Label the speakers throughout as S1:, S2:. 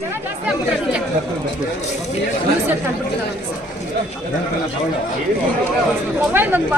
S1: ಜನ ಜಾಸ್ತಿ ಆಗ್ಬಿಟ್ರೆ ನಿಜ ನ್ಯೂಸ್ ಎಲ್ಲಿ ಕಂಡ್ಬಿಟ್ಟಿದ್ದಾರೆ ಮೊಬೈಲ್ ಒಂದು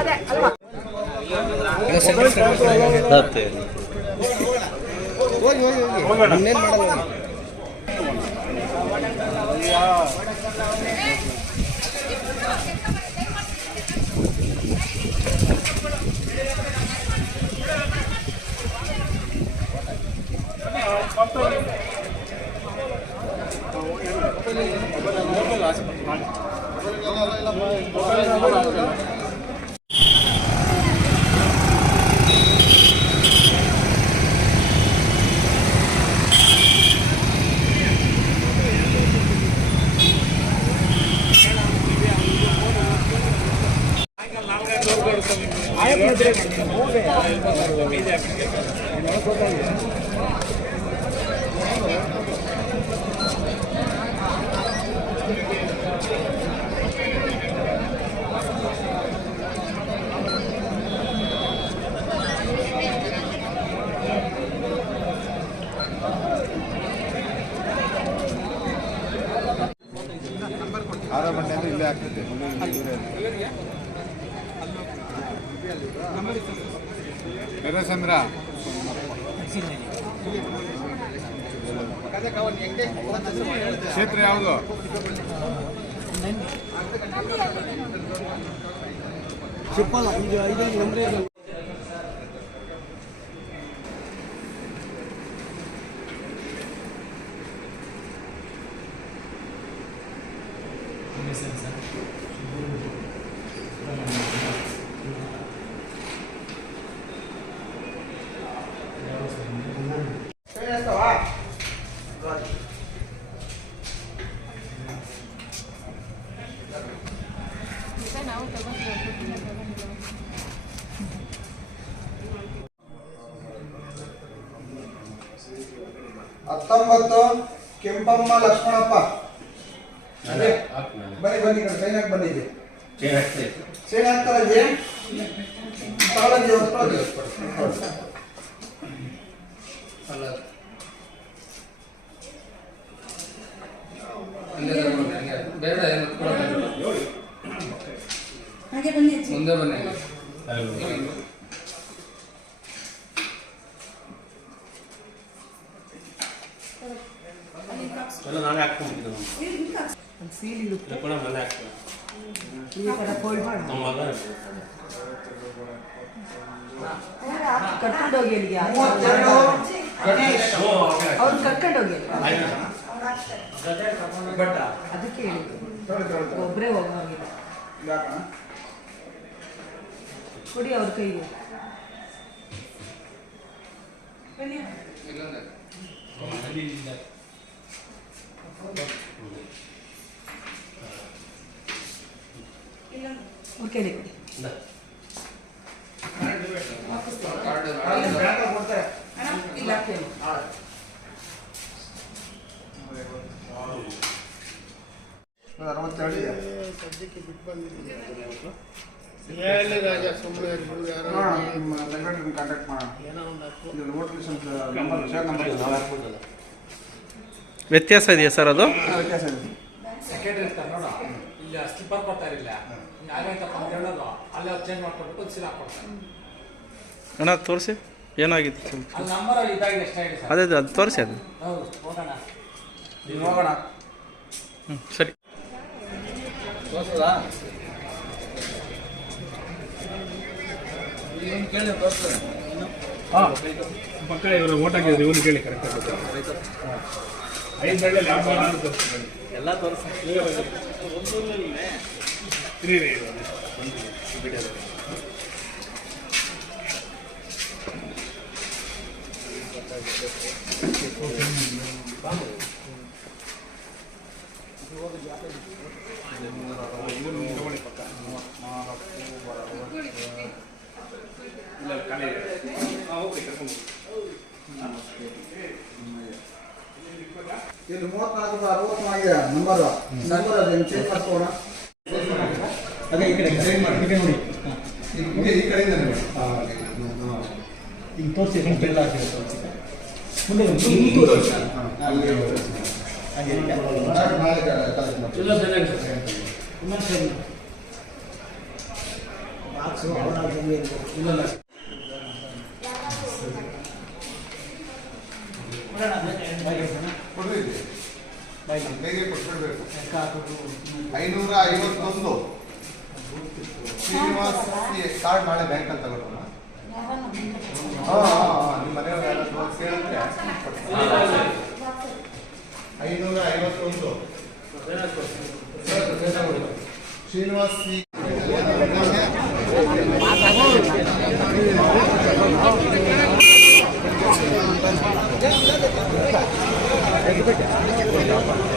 S1: ಬಾಧೆ
S2: ಆರ ಬಂಡೆ ಅಂದ್ರೆ ಇಲ್ಲೇ ಆಗ್ತೈತೆ ಚಂದ್ರ ಕ್ಷೇತ್ರ ಯಾವುದು?
S3: ಹತ್ತೊಂಬತ್ತು ಕೆಂಪಮ್ಮ ಲಕ್ಷ್ಮಣಪ್ಪ ಅದೇ ಬನ್ನಿ ಬನ್ನಿ ಈ ಕಡೆ ಸೈನ್ ಹಾಕಿ ಬನ್ನಿ ಇಲ್ಲಿ ಸೈನ್ ಹಾಕ್ತಾರ ಇಲ್ಲಿ ತಗೊಳ್ಳೋದು ಹೊತ್ಕೊಳ್ಳೋದು.
S4: ಬೇಡ ಏನು ಮುಂದೆ ಬನ್ನಿ
S5: ಎಲ್ಲ ನಾನೇ ಹಾಕ್ಕೊಂಡ್ಬಿಟ್ಟಿದ್ದೆ ಕೂಡ ನಾನೇ ಹಾಕ್ತೀನಿ ನಮ್ಮ ಮಗ
S6: ಕರ್ಕೊಂಡು ಹೋಗಿ ಅಲ್ಲಿಗೆ
S3: ಮೂವತ್ತೆರಡು ಗಣೇಶ್
S6: ಅವ್ರು ಕರ್ಕೊಂಡು ಹೋಗಿ
S4: ಬಟ್ಟ
S6: ಅದಕ್ಕೆ ಹೇಳಿದ್ದು
S3: ತೊಳಿ, ತೊಳಿ, ತೊಳಿ.
S6: ಒಬ್ಬರೇ ಹೋಗೋಗಿಲ್ಲ
S3: ಯಾಕಣ್ಣ?
S6: ಕೊಡಿ ಅವ್ರ ಕೈಗೆ
S4: ಇಲ್ಲೊಂದೇ
S6: ಕೈಲಿ ಕೊಡಿ. ಇಲ್ಲ ಹಾಕ್ತೇನೆ
S3: ಅದು ಅರವತ್ತೆರಡು ಇದೆ. ನೋಡೋಣ, ನಿಮ್ಮ secretary ಕಾಂಟ್ಯಾಕ್ಟ್ ಮಾಡೋಣ. ಏನೋ ಒಂದು ಅಂತ ನಂಬರ್ ಇದೆ.
S7: ವ್ಯತ್ಯಾಸ ಇದೆಯಾ ಸರ್ ಅದು?
S3: ಹಾ, ವ್ಯತ್ಯಾಸ ಇದೆ.
S8: ಸೆಕ್ರೆಟರಿ ಇರ್ತಾರೆ ನೋಡು. ಇಲ್ಲಿ ಸ್ಲಿಪ್ಪರ್ ಕೊಡ್ತಾ ಇರಲಿಲ್ಲ ಹಿಂಗೆ ಆಗೈತಪ್ಪ ಅಂತ ಹೇಳೋದು. ಅಲ್ಲಿ ಅವ್ರು ಚೇಂಜ್ ಮಾಡ್ಕೊಟ್ಟು ಸೀಲ್ ಹಾಕ್ಕೊಡ್ತಾರೆ.
S7: ಅಣ್ಣ ತೋರಿಸಿ. ಏನಾಗಿತ್ತು ಸ್ವಲ್ಪ
S8: ಅಲ್ಲಿ ನಂಬರ್ ಇದಾಗಿದೆ ಎಷ್ಟ ಹೇಳಿ ಸರ್?
S7: ಅದೇ ಅದು ಅದು ತೋರಿಸಿ ಅದು.
S8: ಹೌದು ಹೋಗೋಣ.
S3: ಈಗ ಹೋಗೋಣ.
S7: ಹ್ಞೂ ಸರಿ.
S4: ಏನು ಕೇಳಿ ತೋರಿಸ್ತದೆ
S9: ಪಕ್ಕ ಇವರು ಓಟ್ ಹಾಕಿದ್ರು ಇವನು ಕೇಳಿ ಕರೆಕ್ಟ್ ಎಲ್ಲ ಲಾಭ ಅಂತ ತೋರಿಸ್ತಾರೆ.
S5: ಎಲ್ಲ ತೋರಿಸಿ
S9: ಇರಿ, ಇರಿ, ಇರಿ. ಇಲ್ಲ, ಖಾಲಿ ಇದೆ. ಹಾ, ಹೋಗ್ರಿ, ಕರ್ಕೊಂಡು ಹೋಗಿ.
S3: ಇಲ್ಲಿ ಮೂವತ್ನಾಲ್ಕು ಅರವತ್ತು ಆಗಿದೆ ನಂಬರ್ ನಂಬರ್ ಅದನ್ನು ಚೇಂಜ್ ಮಾಡ್ಕೋಣ ಅದೇ ಈ ಕಡೆ ಚೇಂಜ್ ಮಾಡಿ ಈ ಕಡೆ ನೋಡಿ ಈ- ಈ ಕಡೆಯಿಂದ ನೋಡಿ. ಈಗ ತೋರಿಸಿ ಮುಂದೆ ಅಲ್ಲಿ
S10: ನಾಳೆ ಬಾಕ್ಸು ಮಾಡ್ತೀವಿ ಕೊಡ್ರಿ ಬೇಗ ಕೊಟ್ಬಿಡ್ಬೇಕು ಐನೂರ ಐವತ್ತೊಂದು ಶ್ರೀನಿವಾಸ್ ಕಾರ್ಡ್ ನಾಳೆ ಬ್ಯಾಂಕಲ್ಲಿ ತಗೊಳ್ಳೋಣ. ಹಾಂ ಹಾಂ ನಿಮ್ಮ ಮನೆಯವ್ರು ಯಾರಾದ್ರು ಕೇಳಿದ್ರೆ ಐನೂರ ಐವತ್ತೊಂದು ಶ್ರೀನಿವಾಸ್ ಸಿ Thank you.